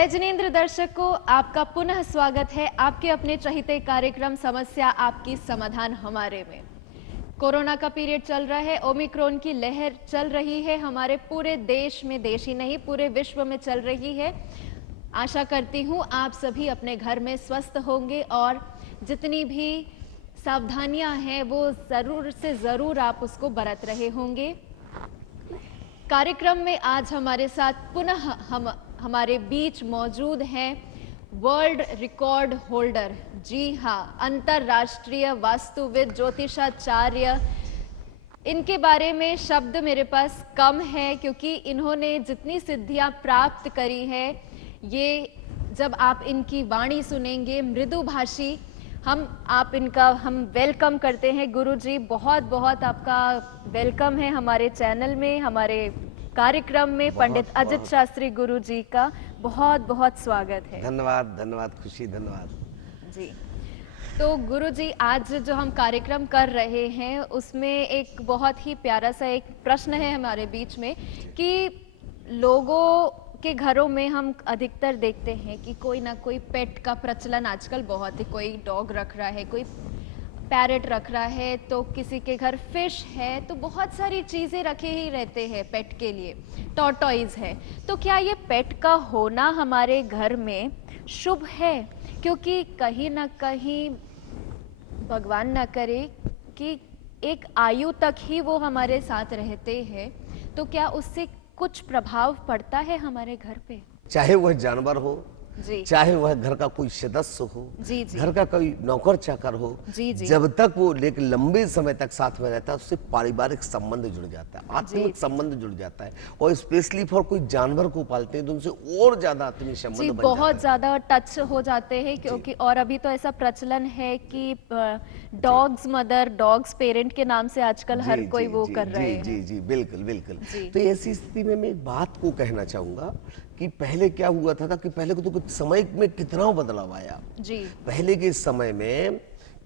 जय जिनेंद्र दर्शकों, आपका पुनः स्वागत है आपके अपने चहीते कार्यक्रम समस्या आपकी समाधान हमारे में। कोरोना का पीरियड चल रहा है, ओमिक्रॉन की लहर चल रही है हमारे पूरे देश में, देश ही नहीं पूरे विश्व में चल रही है। आशा करती हूँ आप सभी अपने घर में स्वस्थ होंगे और जितनी भी सावधानियां हैं वो जरूर से जरूर आप उसको बरत रहे होंगे। कार्यक्रम में आज हमारे साथ पुनः हमारे बीच मौजूद हैं वर्ल्ड रिकॉर्ड होल्डर, जी हाँ, अंतरराष्ट्रीय वास्तुविद ज्योतिषाचार्य। इनके बारे में शब्द मेरे पास कम है क्योंकि इन्होंने जितनी सिद्धियां प्राप्त करी है, ये जब आप इनकी वाणी सुनेंगे मृदुभाषी, हम वेलकम करते हैं गुरुजी। बहुत बहुत आपका वेलकम है हमारे चैनल में, हमारे कार्यक्रम में। पंडित अजित शास्त्री गुरुजी का बहुत बहुत स्वागत है। धन्यवाद धन्यवाद खुशी, धन्यवाद जी। तो गुरुजी, आज जो हम कार्यक्रम कर रहे हैं उसमें एक बहुत ही प्यारा सा एक प्रश्न है हमारे बीच में कि लोगों के घरों में हम अधिकतर देखते हैं कि कोई ना कोई पेट का प्रचलन आजकल बहुत है। कोई डॉग रख रहा है, कोई पैरेट रख रहा है, तो किसी के घर फिश है, तो बहुत सारी चीजें रखे ही रहते हैं पेट के लिए। टॉर्टॉइज है, तो क्या ये पेट का होना हमारे घर में शुभ है? क्योंकि कहीं ना कहीं भगवान ना करे कि एक आयु तक ही वो हमारे साथ रहते हैं, तो क्या उससे कुछ प्रभाव पड़ता है हमारे घर पे? चाहे वह जानवर हो जी, चाहे वह घर का कोई सदस्य हो, जी, जी, घर का कोई नौकर चाकर हो, जी, जी, जब तक वो लेकिन लंबे समय तक साथ में रहता है उससे पारिवारिक संबंध जुड़ जाता है, आत्मिक संबंध जुड़ जाता है। और स्पेशली फॉर कोई जानवर को पालते हैं तो उनसे और ज्यादा आत्मिक संबंध जी, बन बहुत जाता है। ज्यादा टच हो जाते हैं क्योंकि और अभी तो ऐसा प्रचलन है कि डॉग्स मदर, डॉग्स पेरेंट के नाम से आजकल हर कोई वो कर रहे हैं। जी जी बिल्कुल बिल्कुल। जी। तो ऐसी स्थिति में मैं एक बात को कहना चाहूंगा कि पहले क्या हुआ था कि पहले को तो कुछ समय में कितना बदलाव आया। जी, पहले के समय में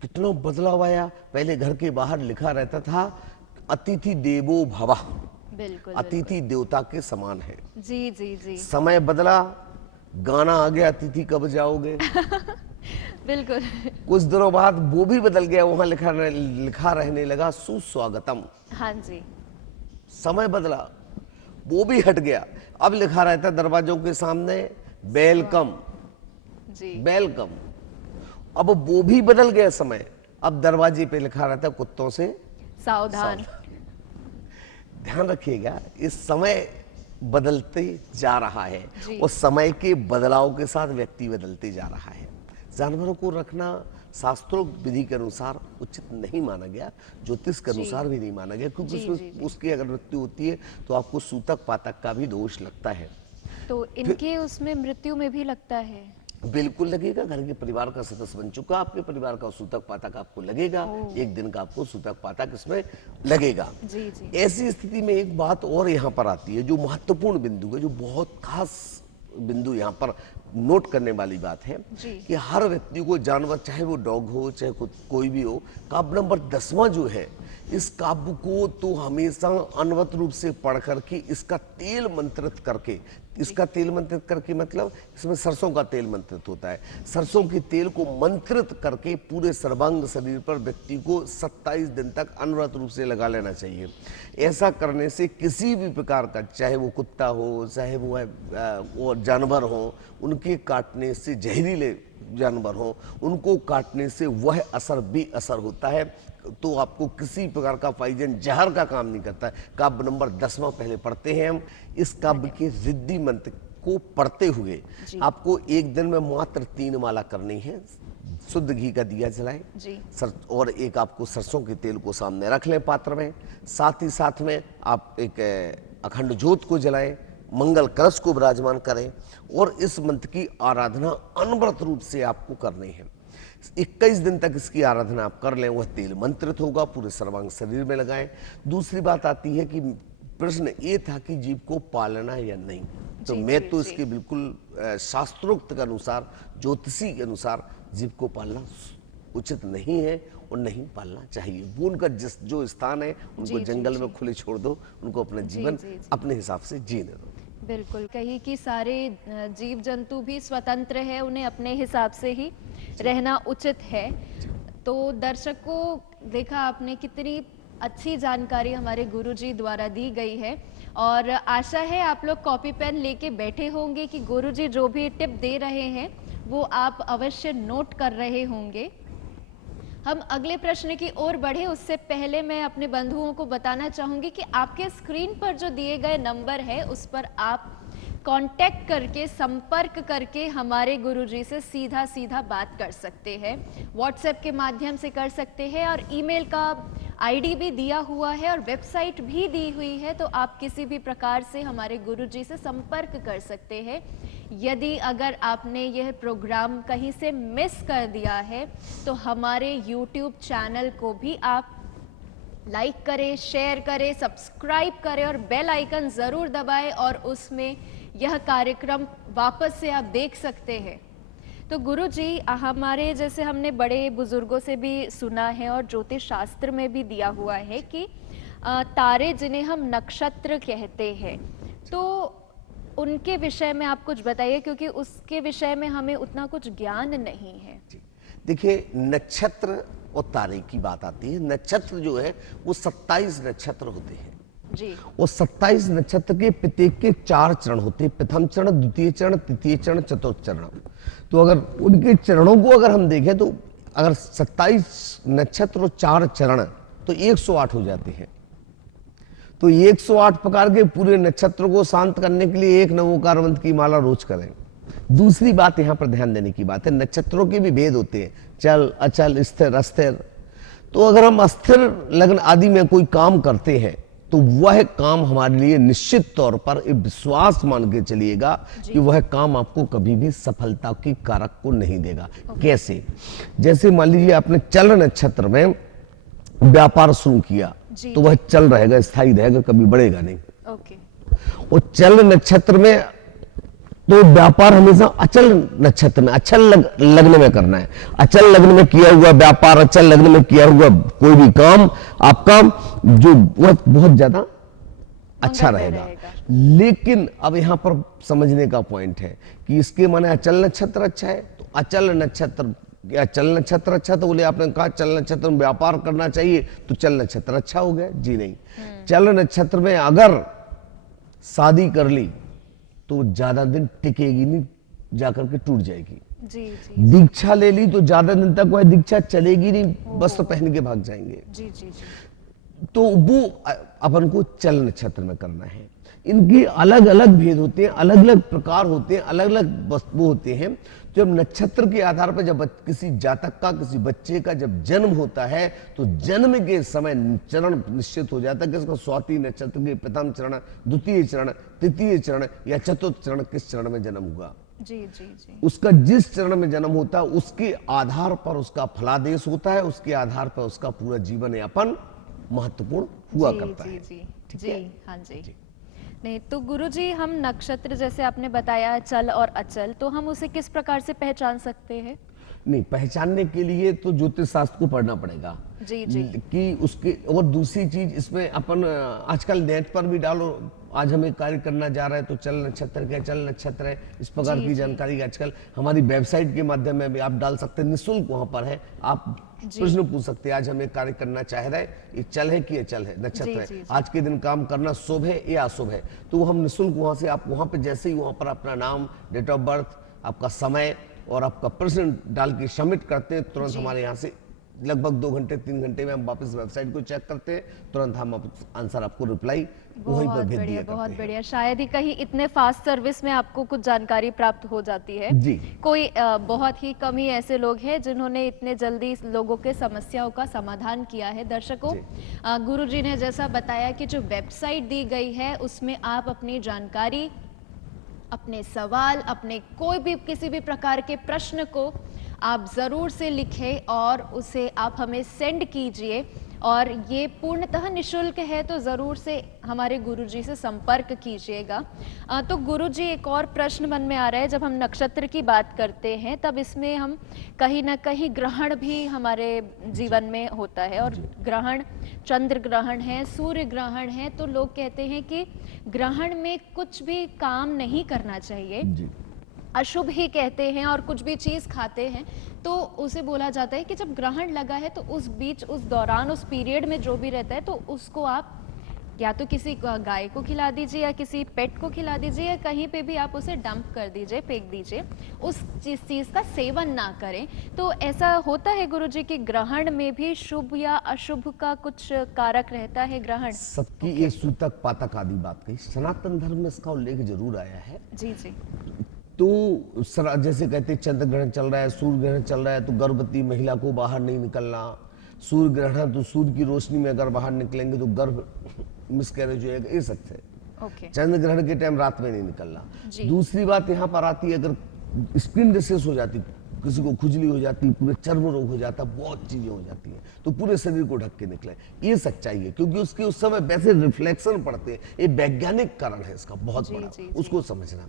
कितना बदलाव आया। पहले घर के बाहर लिखा रहता था अतिथि देवो भव, बिल्कुल अतिथि देवता के समान है। जी, जी, जी, समय बदला, गाना आ गया अतिथि कब जाओगे। बिल्कुल। कुछ दिनों बाद वो भी बदल गया, वहां लिखा रहने लगा सुस्वागतम। हाँ जी, समय बदला, वो भी हट गया, अब लिखा रहता है दरवाजों के सामने वेलकम, जी, वेलकम। अब वो भी बदल गया समय, अब दरवाजे पे लिखा रहता है कुत्तों से सावधान। ध्यान रखिएगा, इस समय बदलते जा रहा है जी। और समय के बदलाव के साथ व्यक्ति बदलते जा रहा है। जानवरों को रखना शास्त्रोक्त विधि के अनुसार उचित नहीं माना गया, ज्योतिष के अनुसार भी नहीं माना गया, क्योंकि जी, उसमें जी, जी। उसकी अगर मृत्यु होती है तो आपको सूतक पातक का भी दोष लगता है। तो इनके उसमें मृत्यु में भी लगता है? बिल्कुल लगेगा, घर के परिवार का सदस्य बन चुका, आपके परिवार का सूतक पातक आपको लगेगा, एक दिन का आपको सूतक पातक इसमें लगेगा। जी, जी, ऐसी स्थिति में एक बात और यहाँ पर आती है जो महत्वपूर्ण बिंदु है, जो बहुत खास बिंदु यहाँ पर नोट करने वाली बात है कि हर व्यक्ति को, जानवर चाहे वो डॉग हो चाहे कोई भी हो, काव्य नंबर 10वां जो है, इस काव्य को तो हमेशा अनवरत रूप से पढ़ करके इसका तेल मंत्रित करके, इसका तेल मंत्रित करके मतलब इसमें सरसों का तेल मंत्रित होता है, सरसों के तेल को मंत्रित करके पूरे सर्वांग शरीर पर व्यक्ति को 27 दिन तक अनवरत रूप से लगा लेना चाहिए। ऐसा करने से किसी भी प्रकार का, चाहे वो कुत्ता हो चाहे वो जानवर हो, उनके काटने से, जहरीले जानवर हो, उनको काटने से वह असर भी असर होता है। तो आपको किसी प्रकार का पॉइजन, जहर का काम नहीं करता है। काव्य नंबर 10वां पहले पढ़ते हैं हम। इस काव्य के रिद्धि मंत्र को पढ़ते हुए आपको एक दिन में मात्र 3 माला करनी है। शुद्ध घी का दिया जलाएं और एक आपको सरसों के तेल को सामने रख लें पात्र में, साथ ही साथ में आप एक अखंड ज्योत को जलाएं, मंगल कलश को विराजमान करें और इस मंत्र की आराधना अनवरत रूप से आपको करनी है। 21 दिन तक इसकी आराधना आप कर लें, वह तेल मंत्रित होगा, पूरे सर्वांग शरीर में लगाएं। दूसरी बात आती है कि प्रश्न ये था कि जीव को पालना या नहीं, तो मैं तो इसके बिल्कुल शास्त्रोक्त के अनुसार, ज्योतिषी के अनुसार जीव को पालना उचित नहीं है और नहीं पालना चाहिए। वो उनका जो स्थान है, उनको जंगल में खुले छोड़ दो, उनको अपना जीवन अपने हिसाब से जीने दो। बिल्कुल, कहीं कि सारे जीव जंतु भी स्वतंत्र है, उन्हें अपने हिसाब से ही रहना उचित है। तो दर्शकों, देखा आपने कितनी अच्छी जानकारी हमारे गुरुजी द्वारा दी गई है और आशा है आप लोग कॉपी पेन लेके बैठे होंगे कि गुरुजी जो भी टिप दे रहे हैं वो आप अवश्य नोट कर रहे होंगे। हम अगले प्रश्न की ओर बढ़े उससे पहले मैं अपने बंधुओं को बताना चाहूंगी कि आपके स्क्रीन पर जो दिए गए नंबर है उस पर आप कांटेक्ट करके, संपर्क करके हमारे गुरुजी से सीधा सीधा बात कर सकते हैं। व्हाट्सएप के माध्यम से कर सकते हैं और ईमेल का आईडी भी दिया हुआ है और वेबसाइट भी दी हुई है, तो आप किसी भी प्रकार से हमारे गुरुजी से संपर्क कर सकते हैं। यदि अगर आपने यह प्रोग्राम कहीं से मिस कर दिया है तो हमारे YouTube चैनल को भी आप लाइक करें, शेयर करें, सब्सक्राइब करें और बेल आइकन जरूर दबाएं और उसमें यह कार्यक्रम वापस से आप देख सकते हैं। तो गुरुजी, हमारे जैसे हमने बड़े बुजुर्गों से भी सुना है और ज्योतिष शास्त्र में भी दिया हुआ है कि तारे जिन्हें हम नक्षत्र कहते हैं, तो उनके विषय में आप कुछ बताइए, क्योंकि उसके विषय में हमें उतना कुछ ज्ञान नहीं है। देखिए, नक्षत्र और तारे की बात आती है। नक्षत्र जो है वो 27 नक्षत्र होते हैं जी। और 27 नक्षत्र के प्रत्येक के 4 चरण होते हैं, प्रथम चरण, द्वितीय चरण, तृतीय चरण, चतुर्थ चरण। तो अगर उनके चरणों को अगर हम देखें तो अगर 27 नक्षत्र और 4 चरण तो 108 हो जाते हैं। तो 108 प्रकार के पूरे नक्षत्र को शांत करने के लिए एक नमोकार मंत्र की माला रोज करें। दूसरी बात यहाँ पर ध्यान देने की बात है, नक्षत्रों के भी भेद होते हैं, चल, अचल, स्थिर, अस्थिर। तो अगर हम अस्थिर लग्न आदि में कोई काम करते हैं तो वह काम हमारे लिए निश्चित तौर पर एक विश्वास मान के चलिएगा कि वह काम आपको कभी भी सफलता की कारक को नहीं देगा। कैसे? जैसे मान लीजिए आपने चल नक्षत्र में व्यापार शुरू किया तो वह चल रहेगा, स्थायी रहेगा, कभी बढ़ेगा नहीं। और चल नक्षत्र में तो व्यापार हमेशा अचल नक्षत्र में, अचल लग्न में करना है। अचल लग्न में किया हुआ व्यापार, अचल लग्न में किया हुआ कोई भी काम आपका जो बहुत ज्यादा अच्छा रहेगा। लेकिन अब यहां पर समझने का पॉइंट है कि इसके माने अचल नक्षत्र अच्छा है तो अचल नक्षत्र, चल नक्षत्र अच्छा, तो बोले आपने कहा चल नक्षत्र में व्यापार करना चाहिए तो चल नक्षत्र अच्छा हो गया? जी नहीं। चल नक्षत्र में अगर शादी कर ली तो ज्यादा दिन टिकेगी नहीं, जाकर के टूट जाएगी। जी। दीक्षा ले ली तो ज्यादा दिन तक वह दीक्षा चलेगी नहीं, वस्त्र पहन के भाग जाएंगे। जी। तो वो अपन को चल नक्षत्र में करना है। इनके अलग अलग भेद होते हैं, अलग अलग प्रकार होते हैं, अलग अलग वस्तु होते हैं। जब नक्षत्र के आधार पर जब किसी जातक का, किसी बच्चे का जब जन्म होता है तो जन्म के समय चरण निश्चित हो जाता है कि इसका स्वाति नक्षत्र के प्रथम चरण, द्वितीय चरण, तृतीय चरण या चतुर्थ चरण किस चरण में जन्म हुआ। जी। उसका जिस चरण में जन्म होता है उसके आधार पर उसका फलादेश होता है, उसके आधार पर उसका पूरा जीवन यापन महत्वपूर्ण हुआ करता है। जी। हाँ जी। नहीं तो गुरुजी, हम नक्षत्र जैसे आपने बताया चल और अचल, तो हम उसे किस प्रकार से पहचान सकते हैं? नहीं, पहचानने के लिए तो ज्योतिष शास्त्र को पढ़ना पड़ेगा। जी। कि उसके, और दूसरी चीज इसमें अपन आजकल नेट पर भी डालो, आज हम एक कार्य करना जा रहे हैं तो चल नक्षत्र क्या, चल नक्षत्र है, इस प्रकार की जानकारी आजकल हमारी वेबसाइट के माध्यम में भी आप डाल सकते हैं, निःशुल्क वहां पर है। आप प्रश्न पूछ सकते हैं, आज हम एक कार्य करना चाह रहे हैं, ये चल है कि ये चल है, नक्षत्र है, आज के दिन काम करना शुभ है या अशुभ है, तो हम निःशुल्क वहां से, आप वहां पे जैसे ही वहां पर अपना नाम, डेट ऑफ बर्थ, आपका समय और आपका प्रश्न डाल के सबमिट करते हैं, तुरंत हमारे यहाँ से लगभग 2 घंटे 3 घंटे में हम वापस वेबसाइट को चेक करते हैं, तुरंत हम आंसर आपको रिप्लाई वहीं पर भेज दिया। बहुत बढ़िया। शायद ही कहीं इतने फास्ट सर्विस में आपको कुछ जानकारी प्राप्त हो जाती है। जी। कोई बहुत ही कम ही ऐसे लोग हैं जिन्होंने इतने जल्दी लोगों के समस्याओं का समाधान किया है। दर्शकों, गुरुजी ने जैसा बताया कि जो वेबसाइट दी गई है उसमें आप अपनी जानकारी, अपने सवाल, अपने कोई भी किसी भी प्रकार के प्रश्न को आप जरूर से लिखें और उसे आप हमें सेंड कीजिए और ये पूर्णतः निशुल्क है, तो ज़रूर से हमारे गुरुजी से संपर्क कीजिएगा। तो गुरुजी, एक और प्रश्न मन में आ रहा है, जब हम नक्षत्र की बात करते हैं तब इसमें हम कहीं ना कहीं ग्रहण भी हमारे जीवन में होता है, और ग्रहण, चंद्र ग्रहण है, सूर्य ग्रहण है, तो लोग कहते हैं कि ग्रहण में कुछ भी काम नहीं करना चाहिए, अशुभ ही कहते हैं, और कुछ भी चीज खाते हैं तो उसे बोला जाता है कि जब ग्रहण लगा है तो उस बीच, उस दौरान, उस पीरियड में जो भी रहता है तो उसको आप या तो किसी गाय को खिला दीजिए या किसी पेट को खिला दीजिए, या कहीं पे भी आप उसे डंप कर दीजिए, फेंक दीजिए, उस चीज का सेवन ना करें। तो ऐसा होता है गुरुजी कि ग्रहण में भी शुभ या अशुभ का कुछ कारक रहता है ग्रहण? सबकी ये सूतक पातक आदि बात कही, सनातन धर्म में इसका उल्लेख जरूर आया है। जी जी। तो जैसे कहते चंद्र ग्रहण चल रहा है, सूर्य ग्रहण चल रहा है, तो गर्भवती महिला को बाहर नहीं निकलना। सूर्य ग्रहण है तो सूर्य की रोशनी में अगर बाहर निकलेंगे तो गर्भ मिसकैरेज होएगा, ये सच है। चंद्र ग्रहण के टाइम रात में नहीं निकलना। दूसरी बात यहाँ पर आती है, अगर स्किन डिसीज हो जाती, किसी को खुजली हो जाती, पूरे चर्म रोग हो जाता, बहुत चीजें हो जाती हैं, तो पूरे शरीर को ढक के निकले, ये सच्चाई है, क्योंकि उसके उस समय वैसे रिफ्लेक्शन पड़ते हैं। ये वैज्ञानिक कारण है इसका बहुत बड़ा, उसको समझना।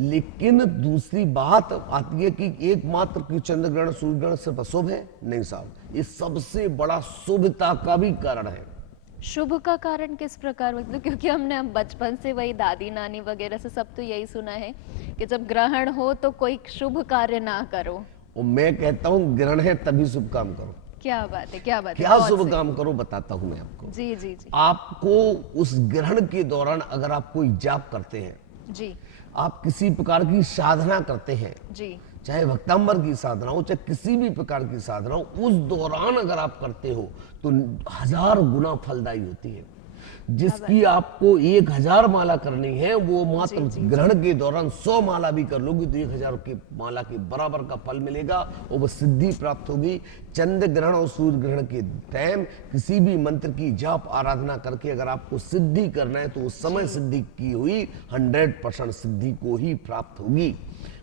लेकिन दूसरी बात आती है कि एकमात्र कि चंद्र ग्रहण सूर्य ग्रहण सिर्फ अशुभ है, नहीं साहब, ये सबसे बड़ा शुभता का भी कारण है। शुभ का कारण किस प्रकार, मतलब क्योंकि हमने बचपन से वही दादी नानी वगैरह से सब तो यही सुना है कि जब ग्रहण हो तो कोई शुभ कार्य ना करो। और मैं कहता हूँ ग्रहण है तभी शुभ काम करो। क्या बात है, क्या बात है, क्या शुभ काम करो बताता हूँ मैं आपको। जी जी जी। आपको उस ग्रहण के दौरान अगर आप कोई जाप करते हैं जी, आप किसी प्रकार की साधना करते हैं जी, चाहे भक्तांबर की साधना हो, चाहे किसी भी प्रकार की साधना हो, उस दौरान अगर आप करते हो तो 1000 गुना फलदायी होती है। जिसकी आपको 1000 माला करनी है, वो मात्र ग्रहण के दौरान 100 माला भी कर लोगी तो 1000 की माला के बराबर का फल मिलेगा और वो सिद्धि प्राप्त होगी। चंद्र ग्रहण और सूर्य ग्रहण के टाइम किसी भी मंत्र की जाप आराधना करके अगर आपको सिद्धि करना है तो उस समय सिद्धि की हुई 100% सिद्धि को ही प्राप्त होगी।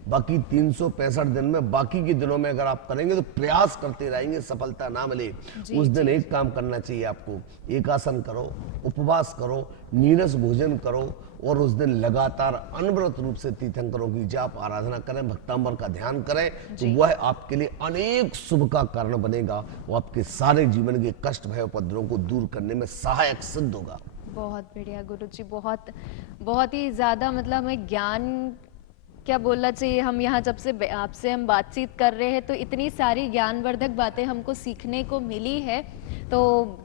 बाकी 365 दिन में, बाकी के दिनों में अगर आप करेंगे तो प्रयास करते रहेंगे, सफलता ना मिले। उस दिन एक काम करना चाहिए आपको, एक आसन करो, उपवास करो, नीरस भोजन करो और उस दिन लगातार अनवरत रूप से तीर्थंकरों की जाप आराधना करें, भक्तांबर का ध्यान करें, तो वह आपके लिए अनेक शुभ का कारण बनेगा। वो आपके सारे जीवन के कष्ट भय उपद्रवों को दूर करने में सहायक सिद्ध होगा। बहुत बढ़िया गुरुजी, बहुत बहुत ही ज्यादा, मतलब हमें ज्ञान क्या बोलना चाहिए, हम यहाँ जब से आपसे हम बातचीत कर रहे हैं तो इतनी सारी ज्ञानवर्धक बातें हमको सीखने को मिली है, तो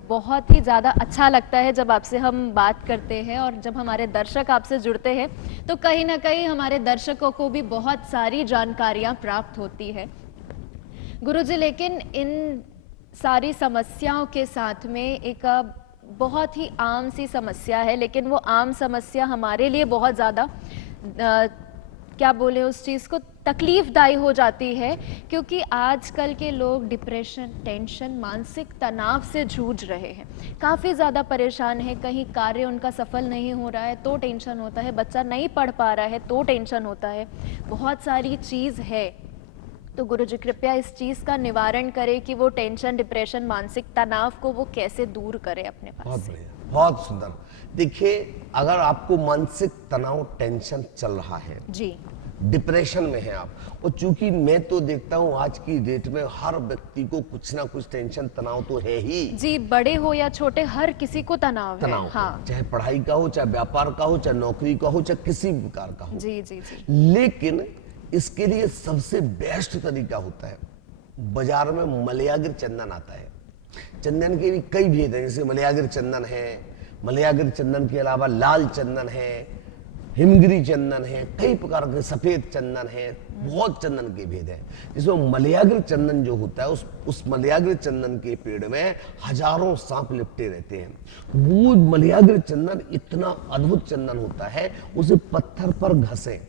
बहुत ही ज़्यादा अच्छा लगता है जब आपसे हम बात करते हैं। और जब हमारे दर्शक आपसे जुड़ते हैं तो कहीं ना कहीं हमारे दर्शकों को भी बहुत सारी जानकारियाँ प्राप्त होती है गुरुजी। लेकिन इन सारी समस्याओं के साथ में एक बहुत ही आम सी समस्या है, लेकिन वो आम समस्या हमारे लिए बहुत ज़्यादा क्या बोले उस चीज़ को, तकलीफदायी हो जाती है, क्योंकि आजकल के लोग डिप्रेशन, टेंशन, मानसिक तनाव से जूझ रहे हैं, काफ़ी ज़्यादा परेशान है। कहीं कार्य उनका सफल नहीं हो रहा है तो टेंशन होता है, बच्चा नहीं पढ़ पा रहा है तो टेंशन होता है, बहुत सारी चीज़ है। तो गुरुजी कृपया इस चीज़ का निवारण करें कि वो टेंशन, डिप्रेशन, मानसिक तनाव को वो कैसे दूर करें अपने पास। बहुत बढ़िया, बहुत सुंदर। देखिए, अगर आपको मानसिक तनाव, टेंशन चल रहा है जी, डिप्रेशन में है आप, और चूंकि मैं तो देखता हूँ आज की डेट में हर व्यक्ति को कुछ ना कुछ टेंशन तनाव तो है ही जी, बड़े हो या छोटे हर किसी को तनाव है। हाँ, चाहे पढ़ाई का हो, चाहे व्यापार का हो, चाहे नौकरी का हो, चाहे किसी प्रकार का हो। जी जी जी। लेकिन इसके लिए सबसे बेस्ट तरीका होता है, बाजार में मलयागिर चंदन आता है। चंदन के भी कई भेद हैं, जैसे मलयागिर चंदन है, मलयागिर चंदन के अलावा लाल चंदन है, हिमगिरी चंदन है, कई प्रकार के सफेद चंदन है, बहुत चंदन के भेद हैं। जिसमें मलयागिर चंदन जो होता है, उस मलयागिर चंदन के पेड़ में हजारों सांप लिपटे रहते हैं। वो मलयागिर चंदन इतना अद्भुत चंदन होता है, उसे पत्थर पर घसे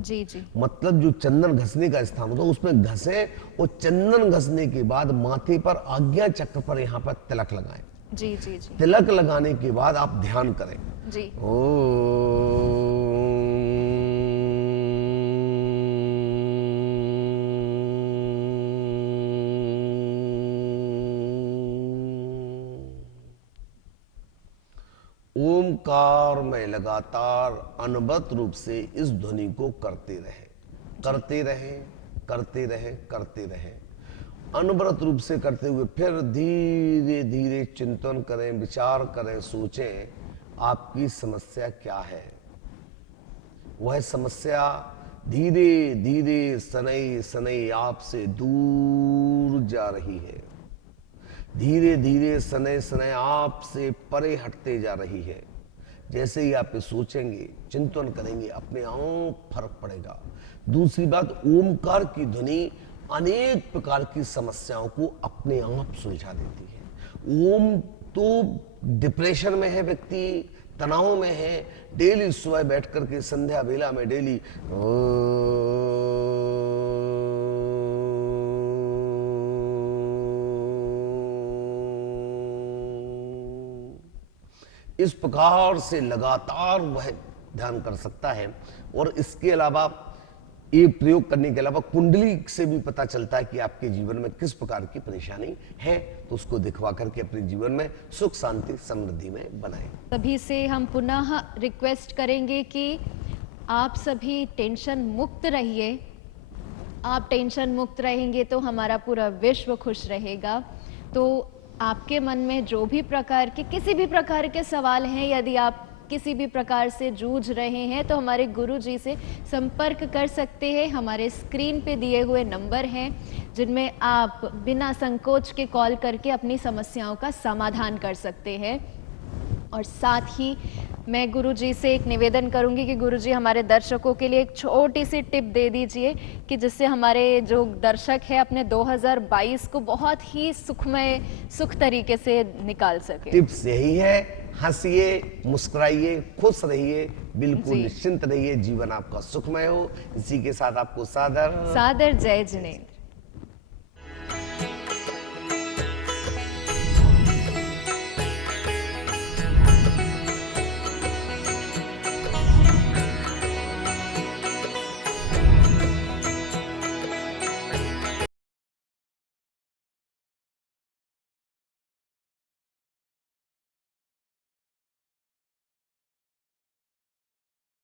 जी जी, मतलब जो चंदन घसने का स्थान होता है उसमें घसे, और चंदन घसने के बाद माथे पर आज्ञा चक्र पर यहाँ पर तिलक लगाएं। जी जी जी। तिलक लगाने के बाद आप ध्यान करें जी, ओमकार में लगातार अनवरत रूप से इस ध्वनि को करते रहे, करते रहे, करते रहे, करते रहे, अनवरत रूप से करते हुए फिर धीरे धीरे चिंतन करें, विचार करें, सोचें आपकी समस्या क्या है। वह समस्या धीरे धीरे सनई सनई आपसे दूर जा रही है, धीरे धीरे सनई सनई आपसे परे हटते जा रही है। जैसे ही आप सोचेंगे, चिंतन करेंगे, अपने आप फर्क पड़ेगा। दूसरी बात, ओमकार की ध्वनि अनेक प्रकार की समस्याओं को अपने आप सुलझा देती है। ओम तो डिप्रेशन में है व्यक्ति, तनाव में है, डेली सुबह बैठ करके संध्या बेला में डेली इस प्रकार से लगातार वह ध्यान कर सकता है। और इसके अलावा ये प्रयोग करने के अलावा कुंडली से भी पता चलता है कि आपके जीवन में किस प्रकार की परेशानी है, तो उसको दिखवा करके अपने जीवन में सुख शांति समृद्धि में बनाएं। सभी से हम पुनः रिक्वेस्ट करेंगे कि आप सभी टेंशन मुक्त रहिए। आप टेंशन मुक्त रहेंगे तो हमारा पूरा विश्व खुश रहेगा। तो आपके मन में जो भी प्रकार के किसी भी प्रकार के सवाल हैं, यदि आप किसी भी प्रकार से जूझ रहे हैं तो हमारे गुरुजी से संपर्क कर सकते हैं। हमारे स्क्रीन पे दिए हुए नंबर हैं जिनमें आप बिना संकोच के कॉल करके अपनी समस्याओं का समाधान कर सकते हैं। और साथ ही मैं गुरुजी से एक निवेदन करूंगी कि गुरुजी हमारे दर्शकों के लिए एक छोटी सी टिप दे दीजिए कि जिससे हमारे जो दर्शक है अपने 2022 को बहुत ही सुखमय सुख तरीके से निकाल सके। टिप्स यही है, हंसिए, मुस्कुराइए, खुश रहिए, बिल्कुल निश्चिंत रहिए, जीवन आपका सुखमय हो। इसी के साथ आपको सादर जय जिनेंद्र।